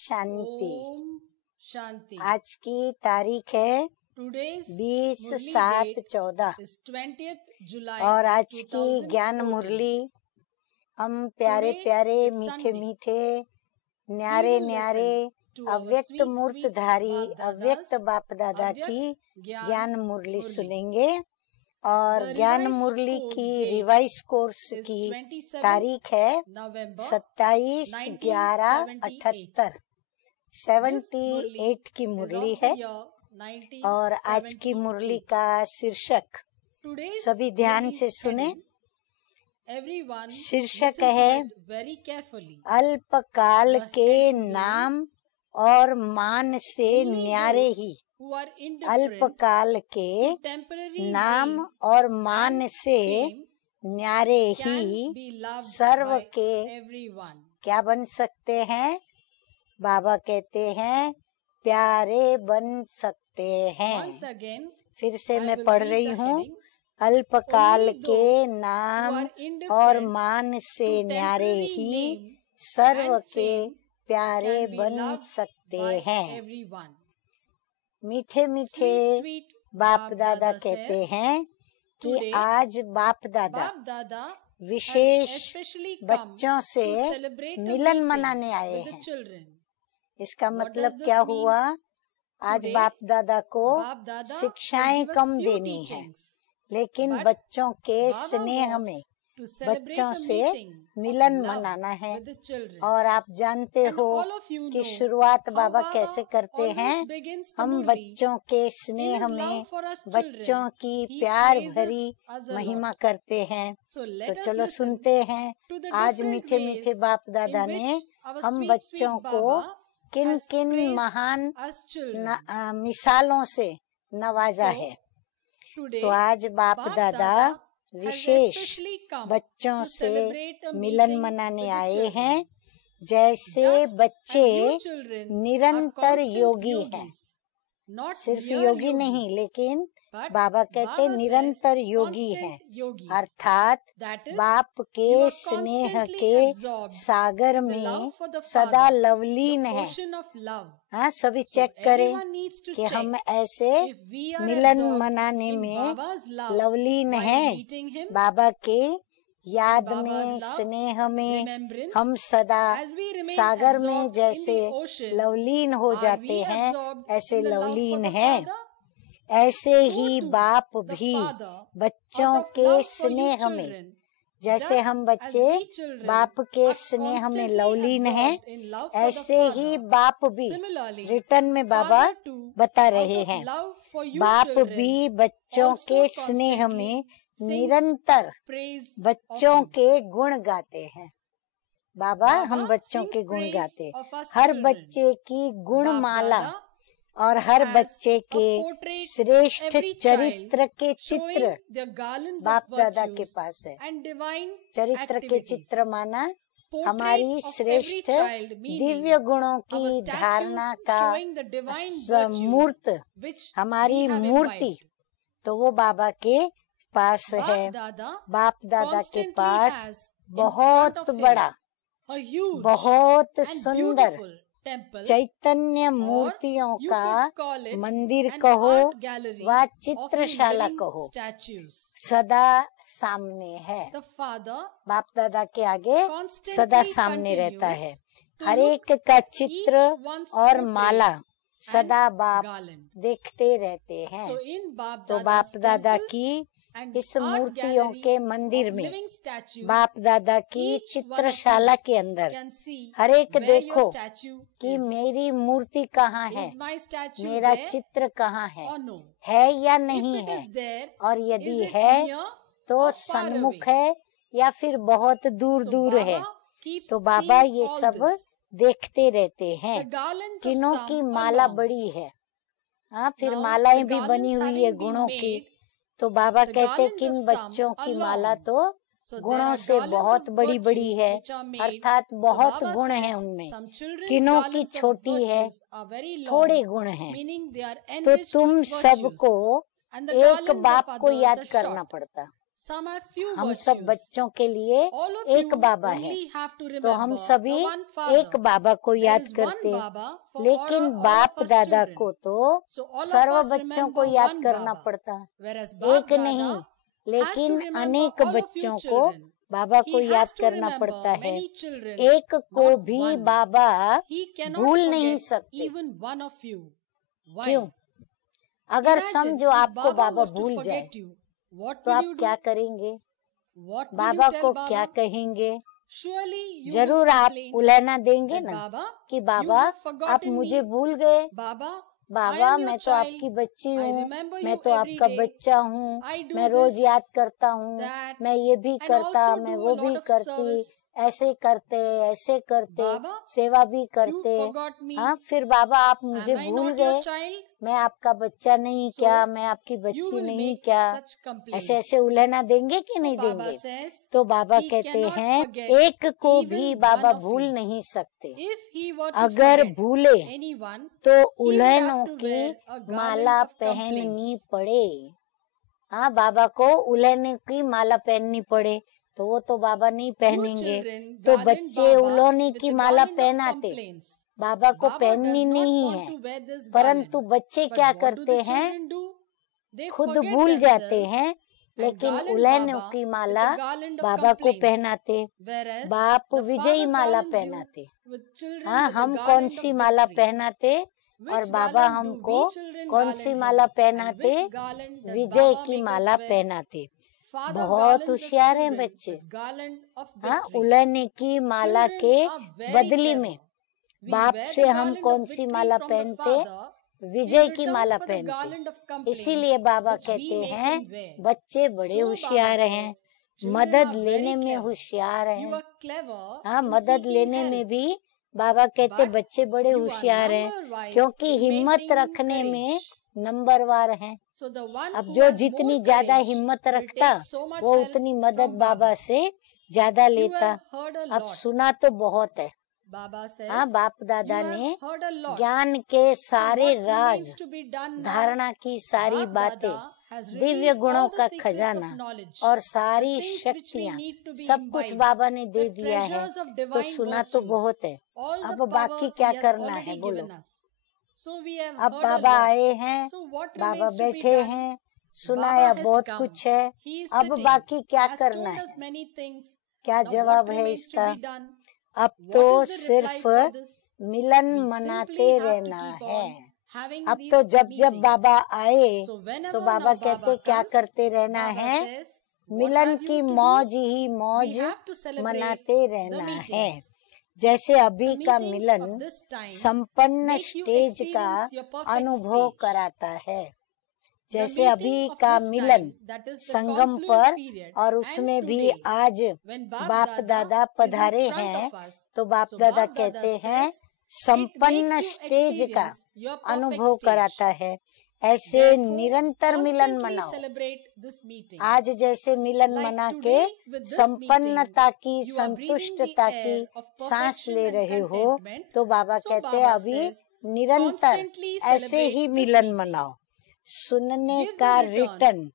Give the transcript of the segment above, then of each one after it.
शांति। ओम शांति। आज की तारीख है Today's 20/7/14 is 20th July और आज की ज्ञान 2014. मुरली हम प्यारे Today प्यारे is मीठे Sunday. मीठे We न्यारे will न्यारे listen to our अव्यक्त sweet, मूर्तधारी sweet Baap अव्यक्त Dada's बाप दादा अव्यक्त की ज्ञान ज्ञान मुरली मुरली। सुनेंगे। और The ज्ञान revised मुरली course की date रिवाइज कोर्स is की 27th तारीख है November 27/11/78 78 की is मुरली of the है। year और आज की 1978. मुरली का शीर्षक Today's सभी ध्यान Murli's से सुने। heading, everyone शीर्षक listen to है it very carefully. अल्पकाल The के heading being, नाम और मान से Only न्यारे those he. who are indifferent अल्पकाल के to temporary नाम gain और मान and से fame न्यारे can he be loved serve by के everyone. क्या बन सकते हैं? बाबा कहते हैं प्यारे बन सकते हैं। Once again, फिर से I मैं will पढ़ read रही the हूँ। heading. अल्पकाल Only के those who नाम are indifferent और मान से to न्यारे temporary he gain serve and के fame प्यारे can be बन loved सकते by हैं। everyone. मीठे मीठे Sweet, sweet बाप Baap दादा Dada कहते says, हैं कि today आज बाप दादा Baap Dada has wishes especially come बच्चों से to celebrate a Milan meeting मनाने आए with the हैं। children. इसका What मतलब does this क्या mean? हुआ? आज Today, बाप दादा को Baap Dada will शिक्षाएं give us कम few देनी है, teachings, लेकिन but बच्चों के Baba स्नेह wants में to celebrate बच्चों a से meeting of मिलन love मनाना है। with the children. और आप जानते And हो all of you कि know शुरुआत how बाबा Baba कैसे करते always हैं। begins the हम Murli बच्चों के in स्नेह his में love for us बच्चों children. की He प्यार praises भरी us a महिमा lot. करते हैं। So तो let us चलो listen सुनते हैं to the आज different मीठे ways मीठे बाप दादा in ने which our हम sweet, बच्चों sweet को Baba किन has किन praised महान us children. मिसालों से नवाजा So, है। today, तो आज बाप Baap दादा Dada has wishes especially come बच्चों to से celebrate a मिलन meeting मनाने with the आए children. हैं। जैसे Just बच्चे as you children are निरंतर constant योगी हैं, yogis, not सिर्फ mere योगी नहीं yogis, लेकिन but बाबा कहते Baba निरंतर says योगी हैं, constant yogis. अर्थात That is, बाप you के are स्नेह constantly के absorbed सागर in the में love for the सदा Father, लवलीन the है। ocean of love. हाँ, सभी So चेक करें everyone needs to कि check हम ऐसे if we are Milan absorbed मनाने in में Baba's love लवलीन while हैं। meeting him, बाबा के याद Baba's में love, स्नेह में remembrance, हम सदा as we remain सागर में absorbed in जैसे the ocean, लवलीन हो are जाते we हैं absorbed ऐसे in the love for Lovleen the हैं। Father? ऐसे So ही too, बाप the भी Father, बच्चों out of के love for you स्नेह में children, जैसे just हम as बच्चे we children बाप के are स्नेह में constantly लवलीन हैं, absorbed in love for the ऐसे ही Father, बाप भी similarly, रिटर्न में बाबा Father too, बता out रहे of हैं। love for you बाप children, भी बच्चों also के स्नेह constantly में sings निरंतर praise बच्चों of you. के गुण गाते हैं। बाबा हम Baba बच्चों sings के गुण praise गाते, of us हर children. बच्चे की गुण Baap माला Dada और हर has बच्चे a के portrait of श्रेष्ठ every चरित्र child के showing चित्र their garlands बाप of दादा के virtues पास है। and divine चरित्र के activities. चित्र माना Portrait हमारी of every श्रेष्ठ child, meaning दिव्य गुणों our की statues धारणा का showing the divine virtues मूर्त which हमारी we have मूर्ति imbibed. तो वो बाबा के पास है। Baap Dada बाप दादा के constantly पास has in बहुत front of him बड़ा a huge बहुत and सुंदर beautiful temple, चैतन्य or मूर्तियों you का could call it मंदिर an कहो art gallery व of चित्रशाला living कहो, statues. सदा सामने है। The Father बाप दादा के आगे constantly सदा सामने रहता continues है। to हर look एक का at चित्र each one's और portrait माला सदा and बाप garland. देखते रहते हैं। So in Baap तो Dada's बाप दादा temple की and इस art मूर्तियों gallery के मंदिर of में living statues, बाप दादा की each one of चित्रशाला you के अंदर can see हर एक where देखो your statue कि is. मेरी मूर्ति कहाँ है, Is my statue मेरा there चित्र कहाँ है, or no? है या If नहीं it है। is there, और is यदि it है near तो or far सन्मुख away? है या फिर बहुत दूर So दूर है। Baba keeps तो बाबा seeing ये all सब this. देखते रहते हैं। The garlands of किनों some की are माला long. बड़ी है, हाँ, फिर Now, मालाएं the भी बनी garlands हुई है having been गुणों की। made, तो बाबा the कहते garlands किन of some बच्चों are की माला long. तो So there गुणों are से garlands बहुत of बड़ी बड़ी virtues है, which are made. अर्थात So बहुत Baba गुण says है उनमें। some children's किनों की garlands of छोटी है, virtues are very long, थोड़े गुण हैं। meaning they are तो enriched तुम with virtues. सबको And the एक garlands बाप of को others याद are करना short. पड़ता। some have few हम सब virtues. बच्चों के लिए All of एक you बाबा है, only have to तो हम remember सभी the one Father. एक बाबा को There याद is one करते, Baba for लेकिन all बाप of us दादा children. को तो So all of serve us बच्चों को remember याद one करना Baba. पड़ता, Whereas एक Baba नहीं, has to लेकिन remember अनेक all of you बच्चों को children. बाबा को He याद has to करना remember पड़ता है। many children, एक को not भी one. बाबा He cannot भूल नहीं forget सकते। even one of you. Why? क्यों? अगर Imagine समझो if आपको Baba बाबा was to भूल जाए forget you, what तो will आप you do? क्या करेंगे? What will बाबा you को tell क्या Baba? कहेंगे? Surely you जरूर will आप complain उलाहना देंगे that ना Baba, कि you बाबा have आप forgotten मुझे me. भूल गए। Baba, I Baba am your मैं तो child. आपकी बच्ची I हूँ, remember मैं you तो every आपका day. बच्चा हूँ, I do मैं रोज this, याद करता हूँ, that, मैं ये भी and करता, also मैं do वो a भी lot of करती, service. ऐसे करते, ऐसे करते, Baba, सेवा भी You करते। forgot me. हाँ, फिर बाबा आप Am मुझे I भूल not your गए, child? मैं आपका बच्चा नहीं So, क्या, मैं आपकी You बच्ची will नहीं make क्या, such complaints. ऐसे ऐसे उलाहना देंगे कि So नहीं Baba देंगे? says, तो बाबा he कहते cannot हैं forget एक को even भी one बाबा of भूल you. नहीं सकते। If he were to अगर forget भूले anyone, तो he would उलहनों have to की wear a garland Mala of पहननी complaints. पड़े। हाँ, बाबा को उलहने की माला पहननी पड़े, तो वो तो बाबा नहीं You पहनेंगे, children तो garland बच्चे Baba उलहने with की a माला garland of पहनाते, complaints. बाबा को Baba पहननी does not नहीं want है, to wear this परंतु garland. बच्चे But क्या what do करते the हैं? children do? They खुद forget भूल जाते themselves हैं, and लेकिन garland उलहनों Baba की with Mala a garland of बाबा को complaints. पहनाते, Whereas बाप the विजयी Father माला garlands you पहनाते। with children हाँ, with a हम कौन garland C of Mala victory. पहनाते और Which बाबा garland do हमको we children कौन सी garland माला him? And पहनाते? which garland does Vijay Baba की make माला us wear? पहनाते। Father बहुत garlands us होशियार हैं children बच्चे। with garland of हाँ, victory. उलहने की माला Children के are very बदली clever. में We बाप wear से the हम garland कौन of C victory Mala from the पहनते? Father विजय in की return माला for the पहनते। garland of complaints इसीलिए बाबा which we कहते make हैं him wear. बच्चे बड़े So होशियार Baba हैं, says, children मदद are लेने very में clever. होशियार You हैं। are clever हाँ, in मदद seeking लेने में help, भी बाबा कहते but बच्चे बड़े you are होशियार हैं, number-wise क्योंकि in हिम्मत maintaining रखने में courage. नंबरवार हैं। So the one अब who जो has जितनी more ज्यादा courage हिम्मत will रखता, take so much वो help उतनी मदद from बाबा Baba. से ज्यादा You लेता। have heard a अब lot. सुना तो बहुत है। Baba says, हाँ, बाप you दादा have ने heard a lot. ज्ञान के So सारे what Raj, remains to be done now? धारणा की सारी Bap बातें, Dada has दिव्य revealed गुणों all the का secrets खजाना of knowledge, और the सारी things which we शक्तियाँ, need to be सब कुछ imbibed, बाबा ने दे the दिया है। treasures of तो divine सुना तो virtues, बहुत है, all अब the बाकी powers क्या he has करना है? already बोलो। given us. So we have अब heard a बाबा lot. आए हैं, So what Baba remains to be बैठे done? हैं, Baba सुनाया has बहुत come. कुछ है, He is अब sitting, बाकी क्या has करना told है? us many things. क्या Now जवाब what है remains to इसका? be done? अब What तो is the reply सिर्फ for this? मिलन We मनाते simply have to रहना keep है। on having अब these तो जब जब meetings. बाबा आए So whenever तो now बाबा Baba कहते क्या comes, करते रहना Baba है? says, what Milan have you की to do? मौज ही We मौज have to celebrate मनाते the रहना है। meetings. जैसे अभी The का meetings Milan of this time संपन्न make you स्टेज का experience your perfect अनुभव stage. कराता है। The जैसे meeting अभी of का this Milan time, that is the Sangam confluence पर period, और and उसमें भी today, आज when बाप दादा is in पधारे front हैं, of us, तो बाप so दादा Bap कहते Dada हैं says, it संपन्न makes you स्टेज का experience your perfect अनुभव stage. कराता है। ऐसे Therefore, निरंतर मिलन constantly मनाओ। celebrate this meeting. आज जैसे मिलन Like मना today, के with this संपन्नता की, meeting, you are breathing the संतुष्टता air की of सांस perfection ले and रहे हो, contentment. तो बाबा So कहते हैं Baba अभी says, निरंतर constantly ऐसे celebrate he this Milan meeting. मनाओ। सुनने Give का the return रिटर्न,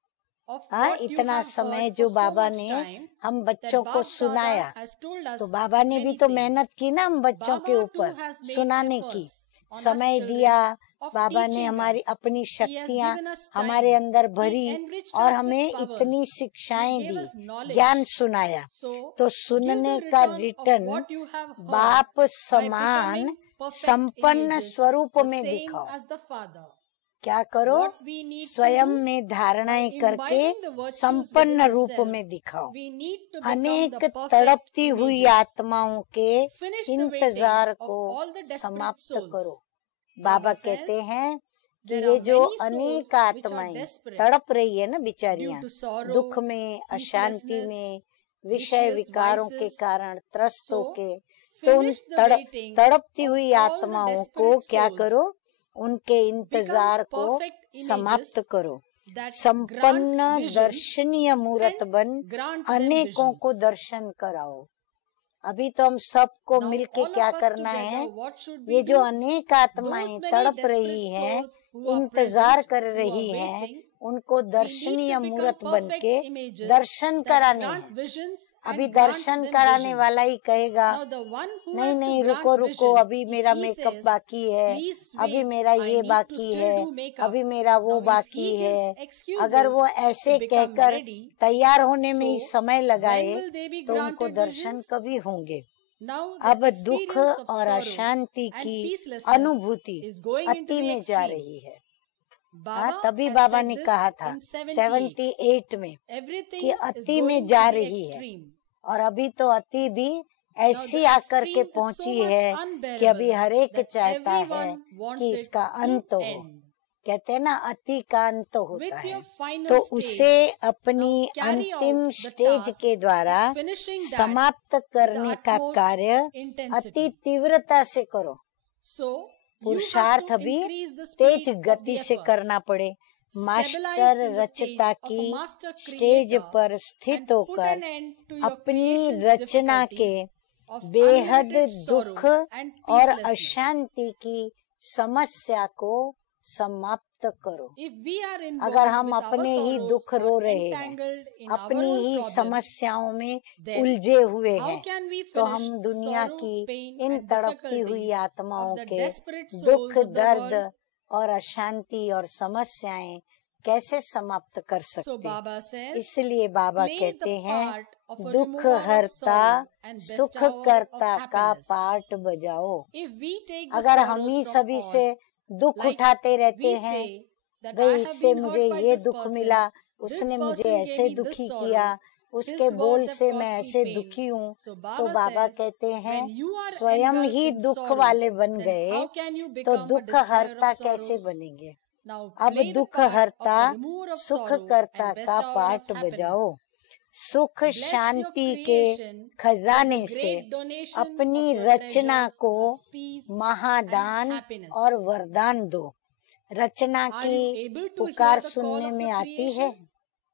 of हाँ, what you इतना have समय heard जो for so बाबा much ने time हम that बच्चों को Bap सुनाया, Dada has told us तो बाबा ने भी many तो things. मेहनत की ना हम बच्चों के Baba ऊपर, too has made सुनाने की, efforts on us समय children दिया। of बाबा ने teaching हमारी us. अपनी He has शक्तियाँ given us हमारे time. अंदर He भरी enriched और us हमें with powers. इतनी He शिक्षाएं gave दी, us knowledge. ज्ञान सुनाया। So, तो give सुनने the का return of return what you have heard बाप by समान becoming perfect संपन्न images, स्वरूप the में same दिखाओ। as the Father. क्या करो? What we need to स्वयं do में धारणाएं by करके imbibing the virtues संपन्न within रूप ourselves, में दिखाओ। we need to become अनेक the perfect तड़पती हुई images. आत्माओं के Finish the इंतजार waiting of को all the desperate समाप्त souls. करो। बाबा Baba कहते says, हैं कि there ये are जो many souls अनेक which are आत्माएं desperate तड़प रही है ना due बिचारियां, to sorrow, दुख में, अशांति heedlessness, में, विषय vicious विकारों के vices. कारण त्रस्त So, होके, तो उन finish the waiting तड़पती of हुई all the आत्माओं को desperate क्या souls. करो? उनके इंतजार Become को perfect समाप्त images करो। that संपन्न grant visions दर्शनीय मूर्त and बन grant them अनेकों को visions. दर्शन कराओ। अभी तो हम सबको Now, मिलके all क्या of us करना together, है? what should ये we जो do? अनेक Those आत्माएं many तड़प desperate रही हैं, souls who are इंतजार present, कर who are रही हैं, waiting, उनको We need दर्शनीय to become मूर्त बन perfect के images दर्शन that कराने grant हैं। visions अभी and grant दर्शन them कराने visions. वाला ही कहेगा Now the one who नहीं has to नहीं grant रुको रुको, vision, अभी if मेरा he मेकअप says, बाकी है, please अभी wait, मेरा I ये need to बाकी still है, do makeup. अभी मेरा वो Now if बाकी he है, gives excuses अगर वो ऐसे to become कहकर ready, तैयार होने में ही so समय when लगाए will they be तो उनको granted दर्शन visions? कभी होंगे। Now अब the दुख experience of और sorrow अशांति and की peacelessness अनुभूति is going into अति the में जा extreme. रही है। Baba तभी has बाबा said ने this कहा था in 78. 78 में Everything कि is अति going में to जा the रही है, extreme. और अभी तो अति भी Now ऐसी the आकर के extreme is so पहुंची much है कि अभी unbearable हर एक that चाहता है everyone wants कि it इसका to अंत हो। end. कहते हैं ना अति का अंत होता With है, your final तो stage, उसे अपनी now carry out अंतिम the स्टेज task के द्वारा of finishing that समाप्त with करने the का utmost कार्य अति intensity. तीव्रता से करो। So you have पुरुषार्थ to भी increase the Tej speed of गति the से efforts. करना पड़े। Stabilize master in the stage रचता of a की master स्टेज creator पर स्थित and put होकर an end to your अपनी creation's रचना के difficulties of बेहद unlimited दुख sorrow and और peacelessness. अशांति की समस्या को समाप्त करो। If we are अगर involved हम with our अपने ही sorrows दुख रो or रहे हैं, entangled in our अपनी own ही problems, समस्याओं में then उलझे हुए how हैं, can we तो finish हम दुनिया sorrow, की pain इन and तड़पती हुई difficulties आत्माओं of the के desperate souls दुख, of the दर्द world? और अशांति और समस्याएं कैसे समाप्त कर So सकते? Baba says, इसलिए बाबा play कहते the हैं part of a दुख remover of हरता sorrow and सुख bestower of करता का happiness. पाठ बजाओ। If we take the अगर हम sorrows ही from सभी all, से दुख like उठाते रहते we हैं, say that भाई I have इससे been मुझे hurt by ये this दुख person, मिला, this उसने मुझे person ऐसे gave me this दुखी sorrow, किया, his उसके बोल words have से caused मैं me ऐसे pain. दुखी हूँ। So तो Baba बाबा says, कहते हैं when you are स्वयं engulfed ही in दुख sorrow, वाले बन then गए how can you तो become a दुख destroyer हरता of कैसे sorrows? बनेंगे? Now अब play the दुख part of हरता a remover of सुख sorrow करता and का bestower of पाठ happiness. बजाओ। सुख Bless your शांति के creation खजाने with the से great donation अपनी of your रचना treasures को of peace महादान and happiness. और वरदान दो। रचना Are की you able to पुकार hear the call सुनने of में your आती है? creation?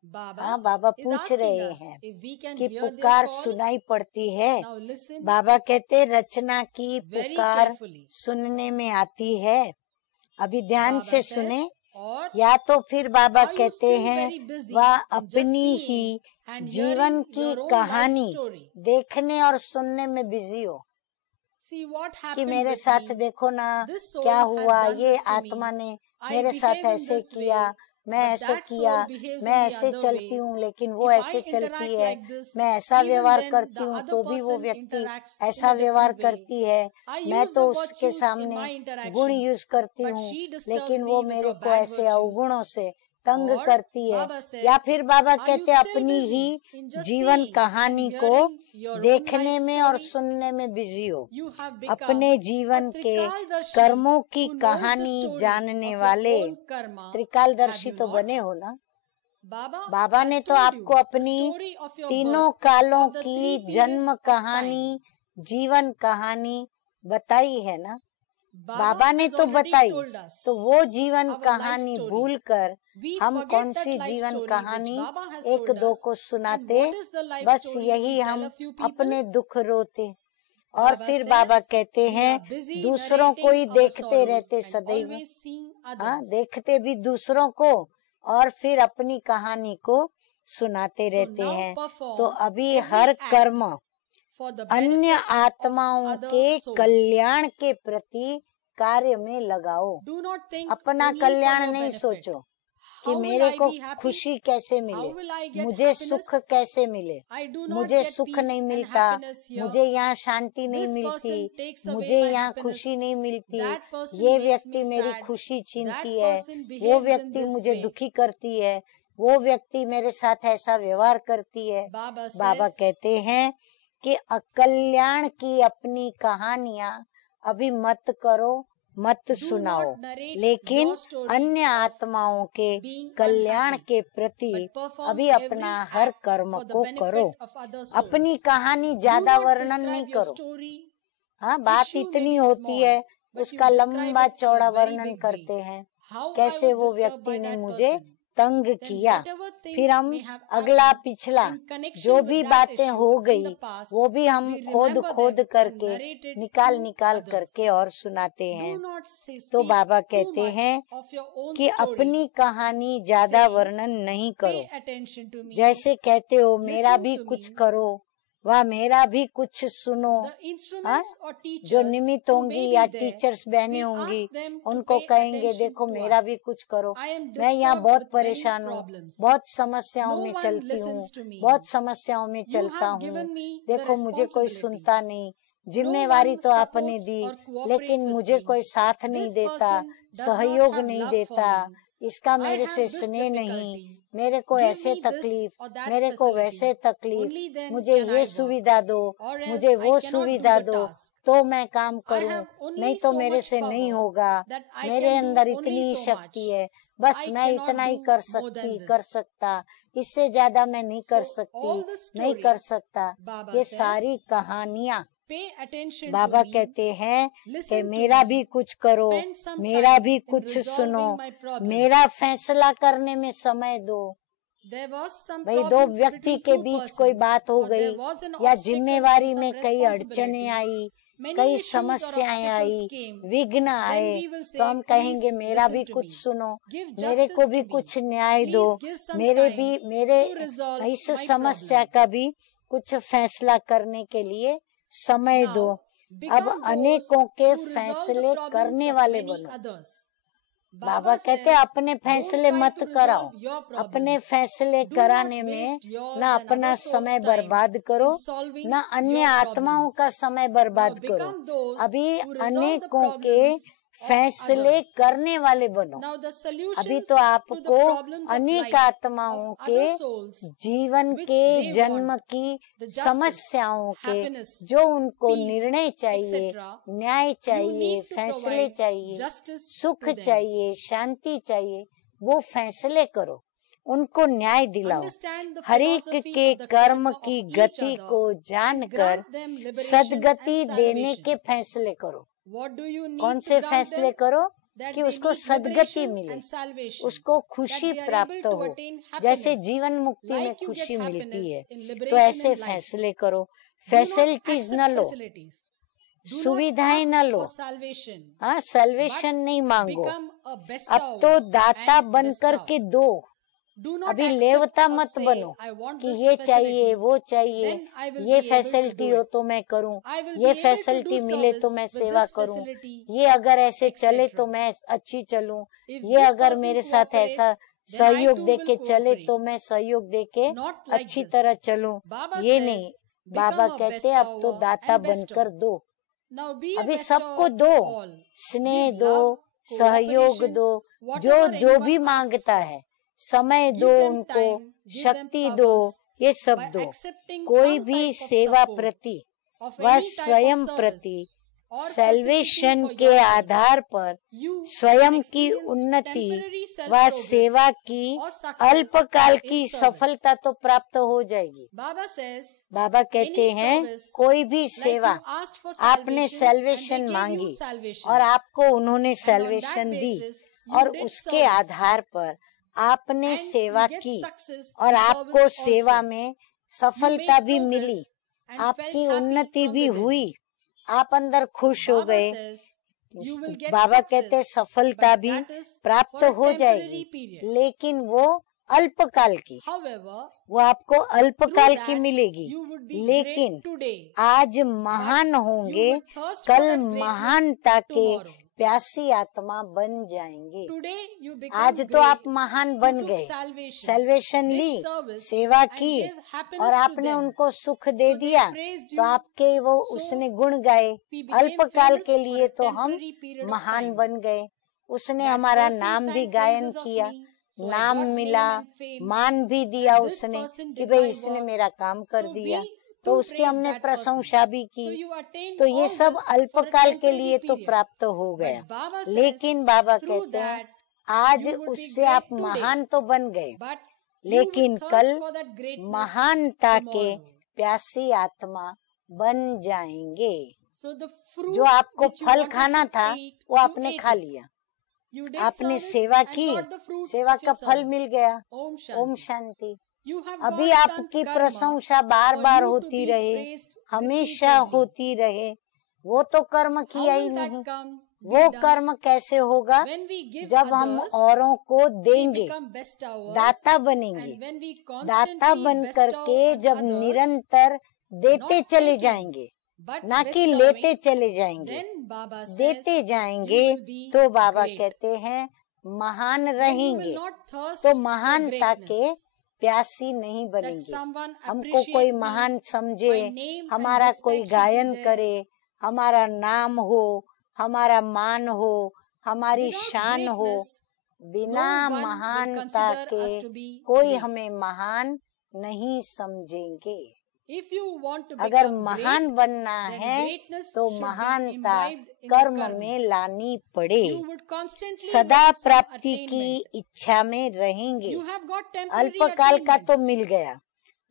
Baba हाँ, बाबा is पूछ asking रहे us हैं if we can कि hear their पुकार call. सुनाई पड़ती है? Now listen बाबा कहते रचना की very पुकार carefully. सुनने में आती है। अभी ध्यान Baba से says, सुने। or या तो फिर बाबा are you कहते still हैं very busy वह in just अपनी seeing ही and जीवन hearing की your own life कहानी story? देखने और सुनने में बिजी हो See what कि happened मेरे with साथ me. देखो ना This soul क्या has हुआ, done ये this to आत्मा me. ने I मेरे साथ behave in ऐसे this किया, way, मैं but ऐसे that किया, soul behaves मैं in the ऐसे other चलती way. हूँ लेकिन वो If I ऐसे interact चलती है, like this, मैं ऐसा even व्यवहार then करती the हूँ other तो भी वो person व्यक्ति interacts in ऐसा a व्यवहार different way. करती है। I मैं use तो the उसके virtues in सामने my गुण interactions, यूज करती but हूँ, she disturbs लेकिन me वो with मेरे her को bad ऐसे virtues. अवगुणों से तंग Or करती है। Baba या says, फिर बाबा are you कहते still अपनी busy ही in just जीवन seeing and कहानी को hearing your own देखने life में और story? सुनने में बिजी हो। You have become अपने a जीवन के Trikaldarshi कर्मों की who knows the कहानी story जानने of वाले your own karma. त्रिकालदर्शी Have you तो not? बने हो ना। Baba बाबा ने has तो told आपको you the अपनी story of your तीनों birth कालों or the की three periods जन्म of कहानी, जीवन कहानी बताई है ना। Baba बाबा ने has तो already बताई, told us तो वो जीवन our life कहानी story. भूलकर We हम forget कौन that सी life जीवन story कहानी which Baba has एक told दो us. को And सुनाते, what is the life बस story यही we tell हम a few people? अपने दुख रोते। और Baba फिर says, बाबा कहते we हैं are busy दूसरों को ही narrating our देखते sorrows रहते and सदैव। always seeing हाँ, others. देखते भी दूसरों को और फिर अपनी कहानी को सुनाते So रहते now हैं। perform तो अभी every हर act कर्म for the अन्य benefit of आत्माओं other के souls. कल्याण के प्रति कार्य में लगाओ। Do not think अपना only for कल्याण your नहीं benefit. सोचो कि How will मेरे I को be happy? खुशी कैसे How मिले, will I get मुझे happiness? सुख कैसे मिले, I do not मुझे get सुख peace नहीं and मिलता, happiness here. मुझे यहाँ शांति नहीं This मिलती, person takes away मुझे my यहाँ happiness. खुशी नहीं मिलती, That person ये makes व्यक्ति me मेरी sad. खुशी That छीनती है, person behaves वो in व्यक्ति this मुझे way. दुखी करती है, वो व्यक्ति मेरे साथ ऐसा व्यवहार करती है। Baba बाबा says, कहते हैं कि अकल्याण की अपनी कहानियां अभी मत करो, मत do सुनाओ, not narrate लेकिन your story अन्य of आत्माओं के being कल्याण unhappy, के प्रति but perform अभी every अपना हर act कर्म for the को benefit करो। of other souls. अपनी कहानी Do ज्यादा not वर्णन describe नहीं your करो। story. हाँ, बात Issue may इतनी be होती small, है, but उसका you describe लंबा it in a चौड़ा very वर्णन big करते way. हैं। How I कैसे was वो disturbed व्यक्ति by ने that मुझे person. तंग then किया, whatever things फिर हम may have अगला happened पिछला in connection जो with भी that बातें issue हो in गई the past, वो भी हम we खोद remember खोद them and करके narrate it निकाल to निकाल others. करके और सुनाते Do हैं। not say, तो speak बाबा too कहते much हैं of your own कि story. अपनी कहानी ज्यादा saying, वर्णन नहीं करो। Pay attention to me. जैसे कहते हो मेरा Listen भी to कुछ me. करो, वह मेरा भी कुछ सुनो। The instruments or जो teachers निमित्त who होंगी may या be there, टीचर्स बहनें we होंगी ask them to उनको pay कहेंगे attention देखो to मेरा us. भी कुछ करो। I am मैं यहाँ disturbed बहुत with many परेशान हूँ, problems. बहुत समस्याओं No में one चलती हूँ, listens to me. बहुत समस्याओं में You चलता have हूँ। given me the देखो मुझे कोई responsibility. सुनता नहीं, No जिम्मेवारी one तो आपने supports दी or cooperates लेकिन with मुझे me. कोई साथ नहीं This देता, person does not सहयोग have नहीं love for देता, me. इसका I मेरे have से this स्नेह नहीं, difficulty. मेरे को Give ऐसे me this तकलीफ, or that मेरे को facility. वैसे तकलीफ, Only then मुझे can I ये work. सुविधा दो, Or else मुझे I वो cannot do सुविधा the दो task. तो मैं काम I करूं, have only नहीं तो so मेरे much से नहीं power होगा। that I मेरे can do अंदर only इतनी ही so शक्ति much. है, बस I मैं cannot इतना ही do कर more than this. कर सकता, इससे ज्यादा मैं नहीं कर So, सकती, all the नहीं story, कर सकता। Baba ये says, सारी कहानियाँ Pay attention Baba to me. कहते हैं कि Listen to मेरा me. भी कुछ करो, Spend some मेरा time भी in कुछ सुनो, resolving my problems. मेरा फैसला करने में समय दो। There was some भाई दो problems व्यक्ति between के two बीच कोई persons, बात हो or गई there was an या obstacle जिम्मेवारी and में some कई responsibility. अड़चने आई, Many कई issues or समस्याएं आई, obstacles came. विघ्न Then आए, we will say, तो हम please कहेंगे मेरा listen भी to कुछ me. सुनो, Give मेरे justice को भी to me. कुछ न्याय Please दो, give some मेरे time भी मेरे to resolve इस my समस्या problem. का भी कुछ फैसला करने के लिए समय Now, दो। become अब those अनेकों के who resolve the फैसले problems करने of वाले many बनो। others. बाबा कहते says, अपने don't फैसले try मत to कराओ, resolve your अपने problems. फैसले Do कराने not में waste yours ना and अपना other souls' समय time बर्बाद करो, in solving ना अन्य your आत्माओं problems. का समय Now बर्बाद करो। become those अभी who resolve the अनेकों के problems of फैसले others. करने वाले बनो। Now the अभी solutions तो to the आपको problems of अनेक life आत्माओं of के other souls, जीवन which के they जन्म want, की the justice, समस्याओं के happiness, जो उनको peace, निर्णय चाहिए, etc., न्याय you चाहिए, need to फैसले provide चाहिए, justice सुख to them. चाहिए, शांति चाहिए, वो फैसले करो, उनको न्याय दिलाओ। Understand the हर एक philosophy के of the कर्म karma of की each गति other को and जानकर grant them liberation Sadgati and देने salvation. के फैसले करो। What do you need कौन to से grant फैसले them? करो That कि they उसको need सदगति liberation मिले, and salvation. उसको That खुशी they are प्राप्त able to हो, attain जैसे happiness. जीवन मुक्ति में Like you खुशी get मिलती happiness है। in तो liberation ऐसे in life. फैसले करो, Do not फैसिलिटीज न accept low, facilities. Do not सुविधाएं न ask लो, for salvation. हाँ सल्वेशन But नहीं मांगो। become a अब bestower तो दाता and बन कर bestow. के दो, Do not अभी accept लेवता or मत say, बनो I want कि this ये चाहिए facility. वो चाहिए, Then I will ये be able to facility do हो it. तो मैं करूं, I will ये be able to facility do मिले service तो मैं with सेवा this करूं, facility, ये अगर ऐसे चले etc. तो मैं अच्छी चलूं, If ये this अगर person मेरे साथ cooperates, ऐसा then I सहयोग too दे will के चले cooperate. तो मैं सहयोग दे के Not like अच्छी this. तरह चलूं, Baba ये says, नहीं। become बाबा a कहते अब तो bestower दाता and bestow. बनकर दो, Now be a अभी bestower सबको to दो, all. स्नेह Give दो, love, सहयोग cooperation, दो, whatever जो भी anyone asks मांगता for. है, समय Give दो them उनको, time, give them शक्ति दो, powers. ये सब By दो। accepting कोई some भी type of सेवा support प्रति of व any type of स्वयं service प्रति or सैल्वेशन facility for के yourself, आधार पर you स्वयं can की experience उन्नति temporary व self-progress सेवा की or success अल्पकाल in की service. सफलता तो प्राप्त हो जाएगी। Baba says, बाबा कहते any हैं service, कोई भी like सेवा, you asked for आपने salvation and salvation they gave you मांगी salvation. और आपको उन्होंने And on that salvation the basis, you और did उसके service. आधार पर आपने And सेवा you get की success और in आपको service सेवा also. में You सफलता made भी progress मिली, and felt आपकी happy उन्नति from भी within. हुई, आप अंदर खुश हो Baba गए। says, you will get बाबा कहते success, सफलता but भी that is प्राप्त for a हो temporary जाएगी, period. लेकिन वो अल्पकाल की, However, वो आपको through अल्पकाल की that, मिलेगी। you would be लेकिन great today, आज महान but होंगे, you will thirst for कल that greatness महानता के tomorrow. प्यासी आत्मा बन जाएंगे। Today you become आज तो great. आप महान बन You took गए, salvation, सैल्वेशन did ली, service, सेवा and की gave happiness और to आपने them. उनको सुख दे So they दिया, praised तो you. आपके वो So उसने गुण गाए। we became अल्पकाल famous के for लिए a तो हम temporary period of महान time. बन गए। उसने That हमारा person नाम भी sang गायन praises of किया, me, so I नाम got मिला, name and fame. मान भी दिया This उसने person कि did भाई my इसने work. मेरा काम कर So दिया, we तो too उसकी praise हमने that प्रशंसा भी person. So की। you attained तो ये all सब this for a अल्पकाल के temporary लिए तो period. प्राप्त हो गया, But Baba says, लेकिन बाबा through कहते हैं that, आज you would be उससे great आप today. महान तो बन गए, But you लेकिन will thirst कल for that greatness महानता के tomorrow. प्यासी आत्मा बन जाएंगे। So the fruit जो आपको which you फल wanted खाना to था eat, वो you आपने ate खा it. लिया, You did आपने service सेवा and की, got the fruit सेवा of का your फल service. मिल गया। Om Om Shanti. Shanti. You have अभी got आपकी done karma प्रशंसा बार for बार you to होती be रहे, praised हमेशा repeatedly. होती रहे, वो तो कर्म How किया ही will that नहीं। come? वो Be done? कर्म कैसे होगा? When we give जब हम others, औरों को we देंगे, become bestowers. दाता बनेंगे। And when we दाता constantly बन bestow करके on जब others, निरंतर देते not चले taking, जाएंगे, but ना कि bestowing, लेते चले जाएंगे, then Baba says, देते जाएंगे, you will be तो बाबा great. कहते हैं महान Then you रहेंगे। will not thirst तो for महानता के greatness. प्यासी नहीं That बनेंगे। someone हमको appreciate कोई me, महान समझे, my name and हमारा respect कोई should be गायन there. करे, हमारा नाम हो, हमारा मान हो, हमारी Without शान हो, greatness, बिना no one will महानता consider के us to be कोई great. हमें महान नहीं समझेंगे। If you want to अगर become महान great, बनना then है greatness तो should be महानता imbibed in the कर्म karma. में लानी पड़े। You would constantly सदा want some प्राप्ति की attainment. इच्छा में रहेंगे। You have got temporary अल्पकाल का तो attainments. मिल गया,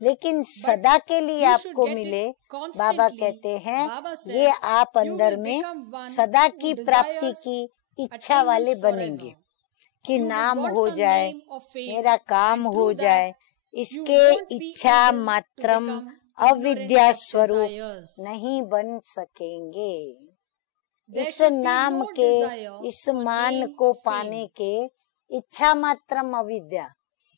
लेकिन सदा के लिए you should आपको get it मिले। constantly. बाबा कहते हैं Baba says, ये आप you अंदर will में become one सदा who की प्राप्ति desires की इच्छा attainments वाले forever. बनेंगे कि You would नाम want हो some जाए, name or fame, मेरा काम and हो through that, जाए, you इसके won't be इच्छा able to मात्रम become अविद्या ignorant of स्वरूप desires. नहीं बन सकेंगे। There इस should be नाम no के, desire इस for मान name को or fame. पाने के इच्छा मात्रम अविद्या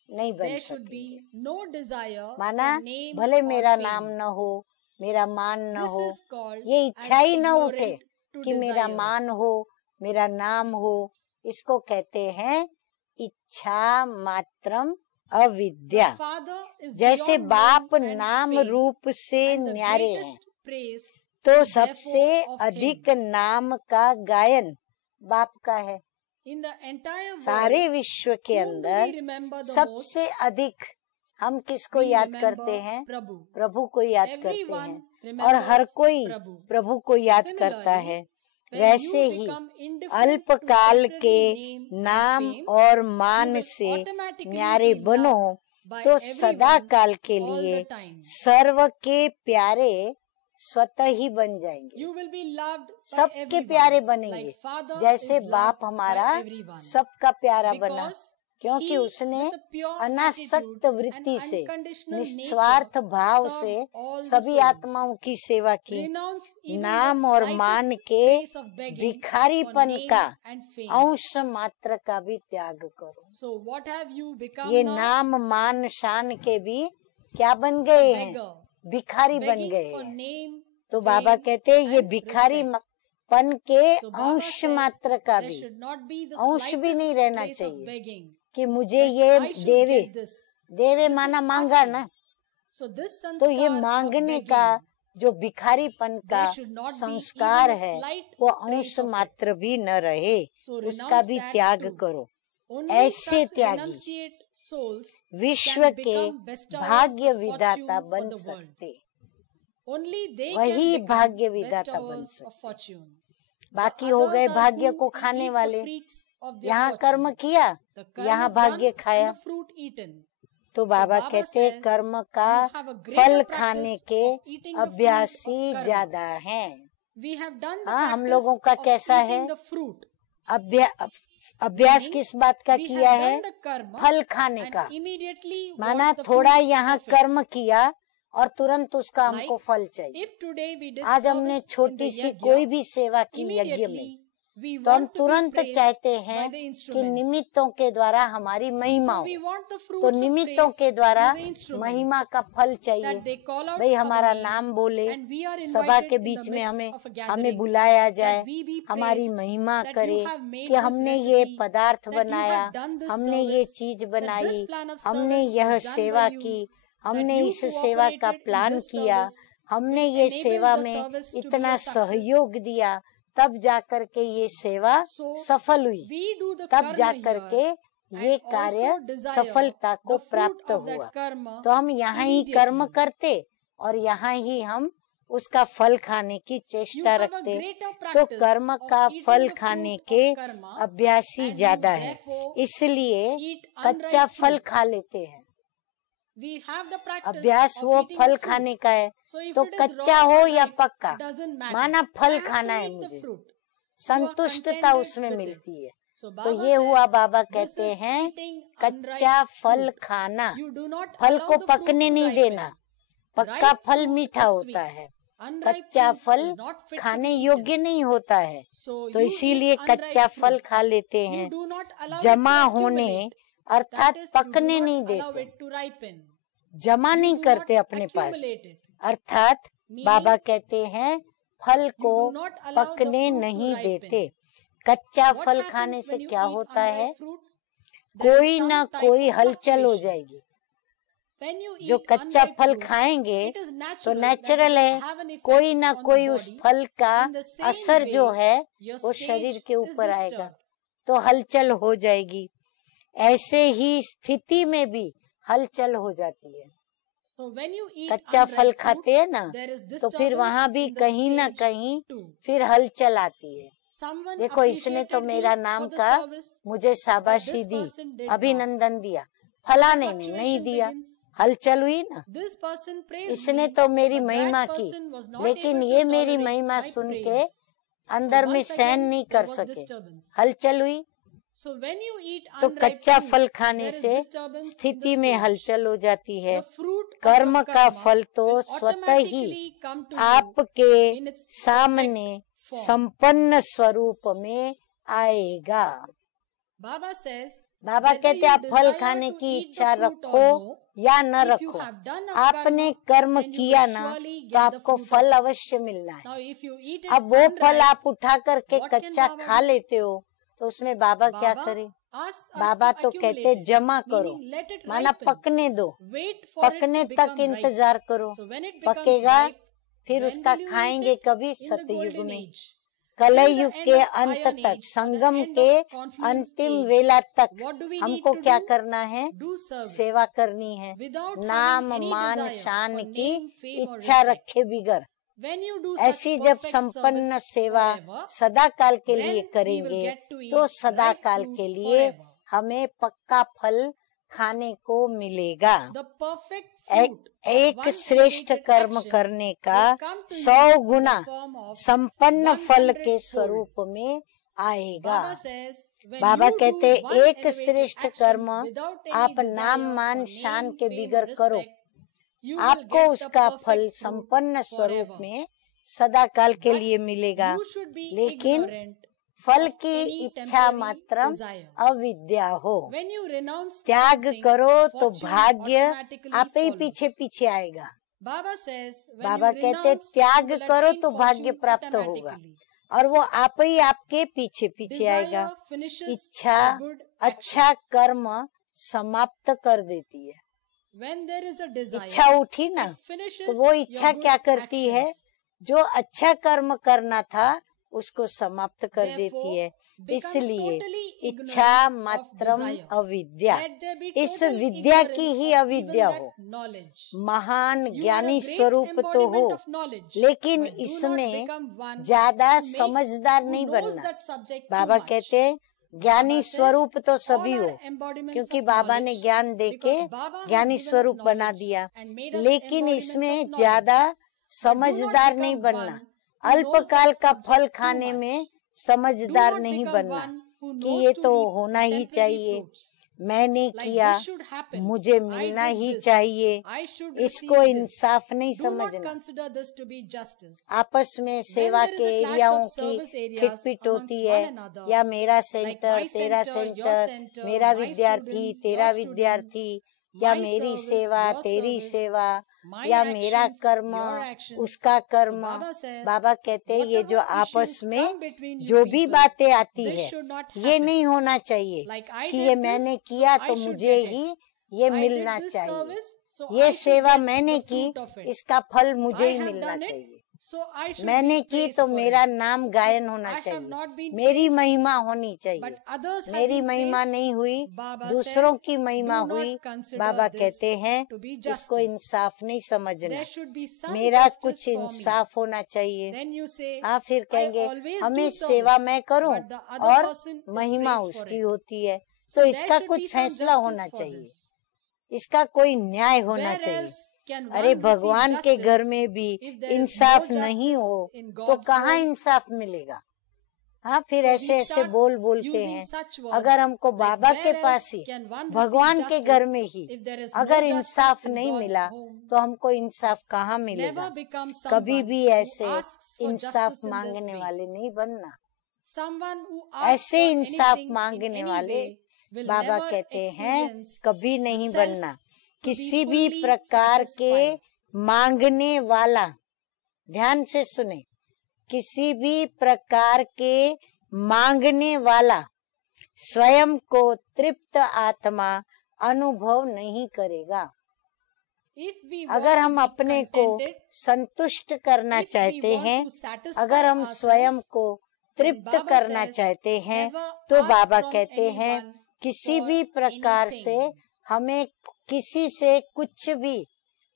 नहीं बन There should सकेंगे। be no desire माना for name भले or मेरा fame. नाम न हो, मेरा मान न This हो, is called ये इच्छा as ही न ignorant उठे to कि मेरा desires. मान हो, मेरा नाम हो, इसको कहते हैं इच्छा मात्रम अविद्या। The Father is जैसे beyond बाप name and नाम fame, रूप से and the न्यारे हैं, greatest praise तो is सबसे therefore of अधिक him. नाम का गायन बाप का है। In the entire सारे world, विश्व के whom do अंदर we remember the most? सबसे अधिक हम किसको We याद remember करते हैं? Prabhu. प्रभु को याद करते Everyone हैं, remembers और हर कोई Prabhu. प्रभु को याद Similarly, करता है। when वैसे you ही become indifferent अल्पकाल to के temporary name and नाम fame, और you मान will से automatically न्यारे be बनो loved by तो everyone सदा काल के all लिए the time. सर्व के प्यारे स्वतः ही बन जाएंगे। You will be loved by सबके everyone, प्यारे बनेंगे, like Father जैसे is बाप loved हमारा by everyone. सबका प्यारा बना, Because क्योंकि he, उसने with a pure अनासक्त attitude वृत्ति and से, unconditional निस्वार्थ nature, भाव served से all the सभी souls. आत्माओं की सेवा की। Renounce even नाम the और slightest मान के trace of begging for भिखारीपन name का and fame. अंश मात्र का भी त्याग करो। So what have you become ये now? नाम मान शान के भी क्या बन गए हैं? Beggar. भिखारी बन Begging गए for हैं। name, तो fame, बाबा कहते हैं ये and भिखारी respect. पन के So Baba अंश says मात्र का there भी should not be the अंश भी नहीं slightest रहना trace of चाहिए begging. कि मुझे That ये I should देवे, get this. देवे This माना is मांगा asking. ना, So this तो ये sanskar of मांगने begging, का जो भिखारीपन का there should not be संस्कार even a है slight वो trace अंश of it. मात्र भी न रहे, So उसका renounce भी that त्याग too. करो। Only ऐसे such त्यागी renunciate souls विश्व can के become bestowers भाग्य of विधाता fortune बन for the world. सकते, Only they वही can भाग्य become विधाता बन bestowers of सकते। fortune. बाकी The हो others गए are भाग्य who को खाने eat the वाले, fruits of their यहाँ fortune. कर्म किया, The karma यहाँ is भाग्य done खाया। and the fruit eaten. तो So बाबा Baba कहते says, कर्म का you have a greater फल practice खाने के of eating the fruit अभ्यासी of karma. ज्यादा हैं। We have done the हाँ, हम practice लोगों का of कैसा eating है? the fruit. अभ्यास Meaning, किस बात का we किया have है? done the karma फल खाने and का। immediately माना want the थोड़ा fruit यहाँ of it. कर्म किया और तुरंत उसका Like, हमको फल चाहिए। If today we did आज हमने service in छोटी the सी yajna, कोई भी सेवा की यज्ञ में, immediately we तो हम want to be तुरंत praised चाहते by हैं the कि instruments. निमित्तों के द्वारा हमारी महिमा So हो। we want the fruits तो of निमित्तों praise के द्वारा through the instruments, महिमा का फल चाहिए। that they call out भाई our हमारा name, नाम बोले, and we are सभा invited के in the बीच में midst हमें of a हमें gathering, बुलाया जाए, that we be हमारी praised, महिमा that करे you have made कि this हमने ये recipe, पदार्थ that you बनाया, have done this हमने ये service, चीज that बनाई, this plan of हमने service यह was done सेवा by you, की, that हमने you इस सेवा का cooperated in प्लान this किया, service, हमने which ये enabled सेवा the में service to be इतना a success. सहयोग दिया, तब जाकर के ये सेवा So सफल हुई, we do the तब karma जाकर here के ये and कार्य also desire सफलता को the fruit प्राप्त of that हुआ। karma तो हम यहाँ ही कर्म immediately. करते और यहाँ ही हम उसका फल खाने की You चेष्टा have a रखते, greater तो practice कर्म of का eating फल the खाने fruit के of karma, अभ्यासी and you ज्यादा है, therefore इसलिए eat कच्चा unripe फल fruit. खा लेते हैं। We have the practice अभ्यास of वो eating फल the fruit. खाने का है, So if तो it is कच्चा raw हो or या ripe, पक्का, doesn't matter. माना I फल have to खाना है eat the मुझे, fruit. You are संतुष्टता contented उसमें with it. मिलती है। So तो Baba ये हुआ, says, बाबा this कहते is हैं eating कच्चा unripe फल fruit. खाना, You do not फल allow को the fruit पकने to नहीं ripen. देना। पक्का Ripe फल fruit मीठा is होता sweet. है, Unripe कच्चा fruit फल is not fit to खाने be योग्य eaten. नहीं होता है। So तो you इसीलिए eat unripe कच्चा फल fruit. खा लेते You हैं, do not allow जमा it to होने accumulate. अर्थात That is, you do पकने not नहीं allow देते, it to ripen. जमा You नहीं do करते not अपने पास। accumulate it. अर्थात Meaning, बाबा कहते हैं फल you को do not allow the पकने fruit to नहीं ripen. देते। कच्चा What फल happens खाने से when you क्या eat होता है, unripe fruit? There is कोई some ना type कोई of हलचल हो fluctuation. जाएगी। When you जो eat कच्चा unripe फल fruit, खाएंगे it is तो natural that नेचुरल it है, will have an effect कोई ना on the कोई उस body. फल का In the same असर जो way, है your वो stage शरीर के is ऊपर आएगा, disturbed. तो हलचल हो जाएगी। ऐसे ही स्थिति में भी हलचल हो जाती है। So when you eat कच्चा unripe फल fruit, खाते हैं ना, there is तो फिर disturbance वहां भी in the कहीं ना stage कहीं too. फिर हलचल आती है। Someone देखो, इसने तो appreciated मेरा me नाम for the का service, मुझे but शाबाशी this दी, person did अभिनंदन दिया, So फलाने the ने नहीं fluctuation दिया, begins. हलचल हुई ना। This person praised इसने me, तो मेरी but महिमा that की, person was not लेकिन able to ये मेरी tolerate महिमा my सुन praise. के अंदर So में once सहन again, नहीं there कर was सके, disturbance. हलचल हुई। So when you eat तो unripe कच्चा fruit, फल खाने there is से disturbance in the स्थिति में stage. हलचल हो जाती है। The fruit of कर्म your का karma फल तो will स्वतः ही automatically come to you आपके in its सामने perfect form. संपन्न स्वरूप में आएगा। Baba says, बाबा whether कहते you आप फल desire खाने to की eat the इच्छा fruit or रखो no, या न if you रखो, have done a आपने karma, कर्म then you किया will ना surely तो get the आपको fruit फल of it. अवश्य मिलना है। Now, if you eat it अब वो फल unripe, आप उठा करके what can कच्चा Baba खा do? लेते हो, तो उसमें बाबा क्या Baba करे? asks us बाबा to तो accumulate कहते it, जमा करो, meaning let it माना ripen. पकने दो, Wait for it पकने to तक become ripe. इंतजार करो, So when it becomes पकेगा ripe, फिर when उसका will you eat खाएंगे it? कभी In the सतयुग golden में, age. कलय Till the युग end के of अंत Iron तक, Age, संगम the end के of confluence अंतिम age. वेला तक What do we need हमको to क्या do? करना है? Do service. सेवा करनी है, Without नाम having any मान desire शान for की name, fame or इच्छा respect. रखे बिगर। When you do such ऐसी जब perfect संपन्न service सेवा forever, सदा काल के then लिए we will करेंगे get to तो eat सदा ripe काल fruit के लिए forever. हमें पक्का फल खाने को मिलेगा। The perfect एक, fruit एक of one श्रेष्ठ elevated कर्म action करने का will come to you 100 in Guna the form of संपन्न फल 100 के fold. स्वरूप में आएगा। Baba says, when Baba you कहते do one एक elevated श्रेष्ठ action कर्म without any आप desire नाम for मान name, शान के fame, बिगर करो, respect, you will आपको get the उसका फल perfect fruit संपन्न स्वरूप forever. में सदा काल के But लिए मिलेगा। you should be लेकिन ignorant फल of की any इच्छा temporary मात्र desire. अविद्या हो। When you renounce त्याग something, करो तो fortune भाग्य automatically आप ही follows. पीछे पीछे आएगा। Baba says, when Baba you कहते renounce, त्याग you will करो attain तो भाग्य fortune प्राप्त होगा automatically. और वो आप ही आपके पीछे पीछे आएगा। Desire finishes इच्छा the good अच्छा actions. कर्म समाप्त कर देती है। When there is a desire, इच्छा उठी ना it finishes तो वो your इच्छा good क्या करती है? actions. जो अच्छा कर्म करना था उसको समाप्त कर Therefore, देती है। become इसलिए totally ignorant इच्छा of मात्रम desire. अविद्या, Let there be इस total विद्या ignorance की ही of अविद्या even हो। that knowledge. महान You are ज्ञानी a great स्वरूप तो हो, embodiment of knowledge, लेकिन but do not इसमें become one ज्यादा who makes- समझदार who नहीं knows बनना। that subject too Baba much. कहते ज्ञानी Baba says, स्वरूप तो सभी all हो, are embodiments क्योंकि of बाबा ने knowledge, ज्ञान देके because Baba has ज्ञानी given us स्वरूप बना knowledge दिया। and made us लेकिन embodiments इसमें of knowledge. ज्यादा But do not समझदार नहीं become बनना। one who knows अल्पकाल that का subject फल too खाने much. में Do समझदार not नहीं become बनना one who कि knows ये to तो eat होना ही temporary चाहिए, fruits. मैंने Like किया, this should happen. मुझे I मिलना did ही this. चाहिए, I should इसको receive this. इंसाफ नहीं Do not समझना। consider this to be justice. आपस में When सेवा there is के a clash एरियाओं of की service areas खिटपिट amongst होती one है, another, या मेरा like सेंटर, my तेरा center, your सेंटर, center, मेरा my विद्यार्थी, students, तेरा your students, विद्यार्थी, या my मेरी service, सेवा, your तेरी service, सेवा, my या मेरा actions, कर्म, your actions. उसका So कर्म। Baba says, बाबा कहते हैं ये जो whatever आपस issues में come between you जो भी people, बातें आती this है should not ये happen. नहीं होना चाहिए Like I कि did ये this, मैंने so किया I तो should मुझे get it. ही ये I मिलना did this चाहिए, service, so I ये should सेवा get मैंने the की fruit of it. इसका फल मुझे I ही have मिलना done it, चाहिए, so I should मैंने be की praised तो for मेरा it. नाम गायन If होना I have चाहिए, not been मेरी praised, महिमा होनी but चाहिए। others have मेरी been महिमा praised, नहीं हुई, Baba दूसरों says, की महिमा do not हुई। consider बाबा this कहते हैं to be इसको justice. इंसाफ नहीं समझना, There should be some मेरा justice कुछ for me. इंसाफ होना चाहिए। Then you say, हाँ, फिर I कहेंगे always हमें do सेवा service, मैं करूं but the other और person is महिमा praised for उसकी it. होती है, So तो there इसका should कुछ be some फैसला justice होना for चाहिए, this. इसका कोई न्याय होना Where चाहिए। else can one अरे receive भगवान के justice घर में भी if there is Insaf no नहीं justice हो in तो God's कहाँ home? इंसाफ मिलेगा? हाँ, फिर So we ऐसे ऐसे start बोल बोलते using हैं। such words अगर हमको like, बाबा where के else pass he, can one receive भगवान के justice घर में ही if there is no अगर justice इंसाफ in नहीं God's मिला home? तो हमको इंसाफ कहाँ मिलेगा? Never become कभी someone भी who ऐसे asks for Insaf justice in this मांगने way. वाले नहीं बनना। Someone who asks ऐसे for इंसाफ anything in मांगने any वाले way will बाबा never कहते हैं experience कभी the नहीं self बनना। to be किसी भी fully प्रकार के satisfied. मांगने वाला, ध्यान से सुने, किसी भी प्रकार के मांगने वाला स्वयं को तृप्त आत्मा अनुभव नहीं करेगा। If we अगर want हम to be अपने को contented, संतुष्ट करना if we चाहते want हैं, to satisfy अगर हम स्वयं ourselves, को then तृप्त Baba करना says, चाहते हैं, never तो ask बाबा from कहते हैं anyone किसी for भी प्रकार anything. से हमें किसी से कुछ भी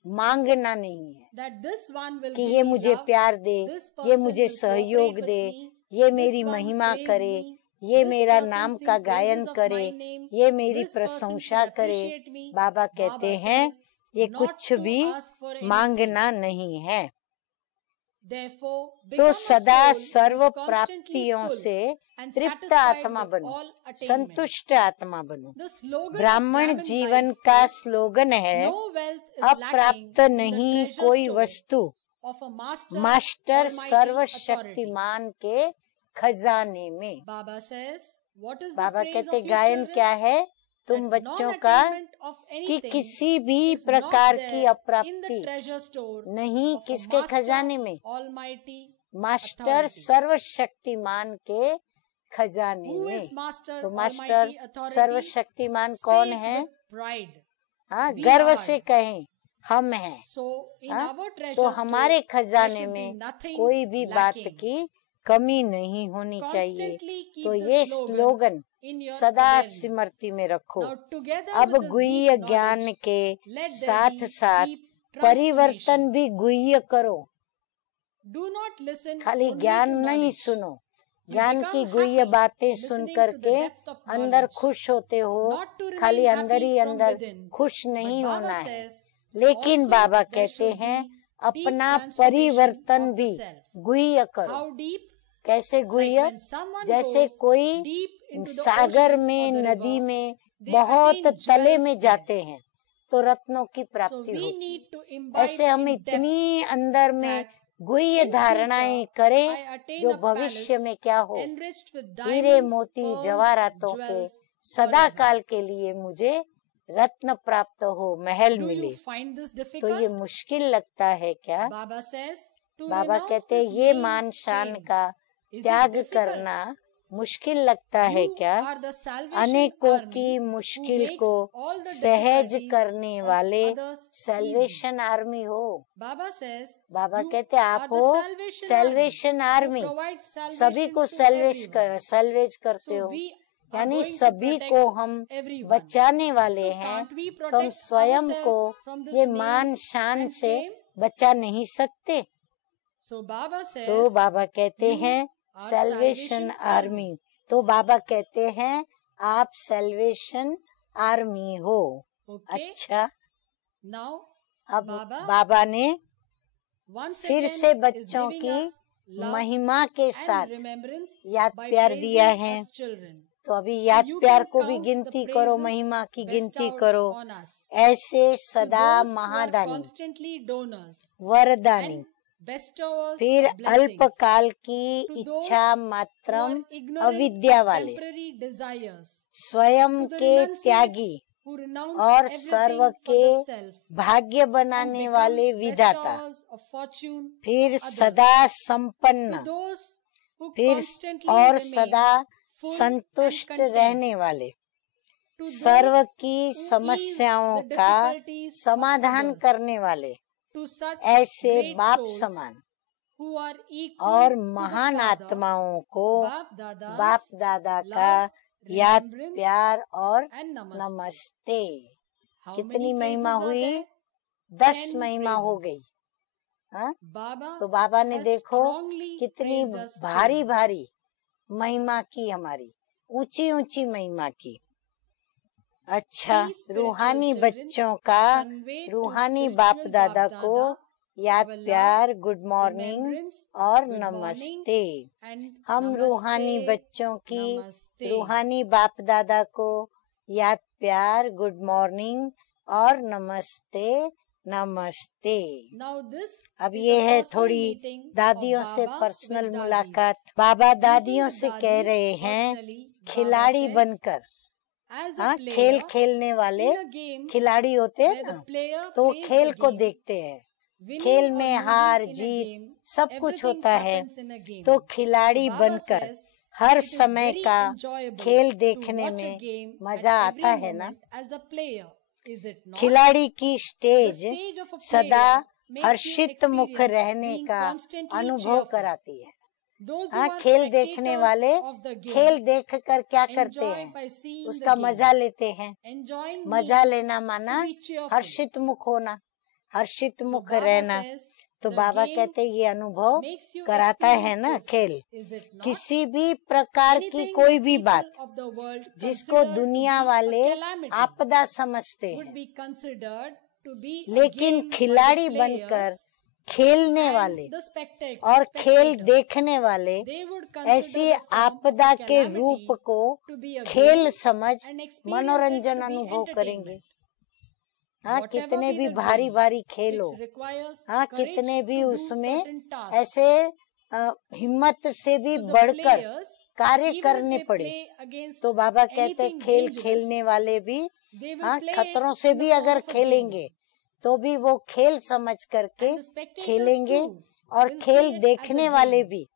मांगना नहीं है that this one will कि give ये me मुझे love, प्यार दे, this ये person मुझे will सहयोग cooperate दे, with me, ये this मेरी one महिमा praise करे, me, ये this मेरा person नाम sing का praises गायन of करे, my name, ये मेरी this person प्रशंसा should करे। appreciate me. बाबा कहते Baba हैं says, ये not कुछ to भी ask for anything. मांगना नहीं है। Therefore, तो become a सदा soul serve who is constantly प्राप्तियों full से and तृप्त satisfied आत्मा with बनो, all attainments. संतुष्ट आत्मा बनो। The slogan of ब्राह्मण Brahmin जीवन life का is, स्लोगन है, no wealth is lacking अप्राप्त in the नहीं treasure कोई store वस्तु of a master master almighty authority. सर्वशक्तिमान के खजाने में। Baba says, what is the Baba praise कहते of you गायन children? क्या है तुम That बच्चों का, non-attainment of कि anything किसी भी is not प्रकार there की in the अप्राप्ति treasure store नहीं of a किसके master खजाने में, almighty मास्टर authority. सर्वशक्तिमान के खजाने Who में। is master तो मास्टर almighty authority? सर्वशक्तिमान Say कौन it है? with pride. हाँ, We गर्व are. से कहें हम हैं। So in हाँ, our treasure तो store, हमारे there खजाने should be में nothing कोई भी बात lacking. की कमी नहीं होनी चाहिए। Constantly keep तो the ये slogan स्लोगन in your सदा awareness. स्मृति में रखो। Now, together अब with this गुह्य deep ज्ञान knowledge, के let there साथ be साथ deep परिवर्तन transformation. भी गुह्य करो। Do not listen खाली only ज्ञान to नहीं knowledge. सुनो, You ज्ञान become की गुह्य happy बातें listening सुन to the करके depth of अंदर knowledge. खुश होते हो। Not to remain खाली happy अंदर ही from अंदर within. खुश But नहीं Baba होना है। says, लेकिन also बाबा there कहते should हैं be deep अपना transformation परिवर्तन of the भी self. गुह्य करो। How deep? कैसे Like गुह्य? when someone जैसे goes कोई deep into the Sagar ocean में, or the नदी river, में they बहुत attain तले jewels में there. जाते हैं तो रत्नों की So प्राप्ति we होती need to है। imbibe ऐसे हम in depth इतनी अंदर में that गुह्य in धारणाएं future करें I attain जो a भविष्य palace में क्या हो, enriched with हीरे diamonds, मोती pearls, जवाहरातों के jewels सदा forever. काल के लिए मुझे रत्न प्राप्त हो, महल Do मिले। you find this तो ये difficult? मुश्किल लगता है क्या? Baba says to Baba renounce कहते this ये vain मान शान fame. का Is it त्याग difficult? करना मुश्किल लगता है You क्या? are the salvation अनेकों army की who मुश्किल makes को all the सहज difficulties करने of वाले others easy. सैल्वेशन आर्मी हो। Baba says बाबा you कहते आप are हो the salvation salvation army army, who provides salvation सभी को to सैल्वेज everyone. सैल्वेज करते So हो, we are यानी going to सभी protect को हम everyone. बचाने वाले So हैं। can't we तो हम protect स्वयं को ourselves from this ये name मान शान and से fame? बचा नहीं सकते। So Baba says तो बाबा कहते you हैं are सैल्वेशन salvation आर्मी। तो बाबा कहते हैं आप सैल्वेशन आर्मी हो। Okay. अच्छा, Now अब Baba बाबा ने once फिर again से is बच्चों giving की us love महिमा के and साथ remembrance याद by प्यार praising दिया है। us children. तो अभी याद So you प्यार can को भी count गिनती the करो, praises महिमा की गिनती bestowed करो। on us. ऐसे To सदा those who are Mahadani, constantly donors वरदानी, and bestowers फिर of blessings. अल्पकाल की To those इच्छा who मात्रम are ignorant अविद्या of वाले, temporary desires. स्वयं To the के renunciates त्यागी who renounce और everything सर्व for के the self भाग्य and बनाने become वाले विधाता, bestowers of fortune to फिर others. सदा To संपन्न, those who फिर constantly और remain सदा full संतुष्ट and content. रहने वाले, To those सर्व की who ease समस्याओं the का difficulties of समाधान others. करने वाले, To such ऐसे great बाप souls समान who are equal और to the महान Father, आत्माओं को बाप दादा's बाप दादा का love, याद remembrance प्यार और and namaste. नमस्ते। How कितनी many महिमा praises are हुई? there? 10 10 महिमा हो praises. गई। हाँ? Baba तो बाबा ने has देखो strongly कितनी praised us भारी children. भारी महिमा की, हमारी ऊंची ऊंची महिमा की। अच्छा, These spiritual रूहानी children बच्चों का conveyed to रूहानी spiritual बाप दादा Bap को Dada याद Our love, प्यार, गुड मॉर्निंग remembrance, और good नमस्ते। and हम namaste, रूहानी बच्चों की namaste. रूहानी बाप दादा को याद प्यार, गुड मॉर्निंग और नमस्ते नमस्ते। Now this अब is ये a है personal थोड़ी meeting दादियों of से Baba पर्सनल with मुलाकात। dadis. बाबा Meeting दादियों with से कह dadis रहे हैं personally, खिलाड़ी Baba says, बनकर। as a हाँ, player, खेल खेलने वाले in a game खिलाड़ी होते हैं where the ना, player तो वो plays खेल the को game, देखते हैं। winning खेल or में losing हार in a जीत game, सब कुछ everything होता है। happens in a game. तो खिलाड़ी So Baba बनकर says हर it is समय very का enjoyable खेल to देखने watch a में game मजा at आता every है ना। moment as a player, is it not? खिलाड़ी की The stage stage of a सदा player makes you हर्षित मुख experience रहने being का constantly अनुभव cheerful. कराती है। Those who हाँ, are खेल देखने spectators वाले of the game खेल देख कर क्या करते enjoy हैं, by seeing उसका the मजा game. लेते हैं। Enjoying मजा means लेना माना to be cheerful. हर्षित मुख होना, हर्षित So मुख Baba रहना। says तो the बाबा game कहते हैं ये अनुभव makes you कराता है ना experience खेल। this, is it not? किसी भी प्रकार की Anything कोई that भी people बात of the world जिसको consider to दुनिया be a वाले calamity आपदा समझते would हैं, be considered to be a लेकिन game by खिलाड़ी the बनकर players खेलने and वाले the और खेल spectators. देखने वाले They would ऐसी consider the form of आपदा a के calamity रूप को to be a खेल game समझ and experience it मनोरंजन to be अनुभव करेंगे। entertainment. हाँ, Whatever कितने be भी the भारी game भारी खेल हो, which requires हाँ, courage कितने भी to do उसमें certain tasks. ऐसे हिम्मत से भी So the बढ़कर players, कार्य even if करने they पड़े, play against तो बाबा कहते हैं anything खेल dangerous, खेलने वाले भी they will हाँ, play it खतरों से in the भी form अगर of a खेलेंगे game. तो भी वो खेल समझ करके And the spectators खेलेंगे, too और will खेल see it देखने as a वाले game. भी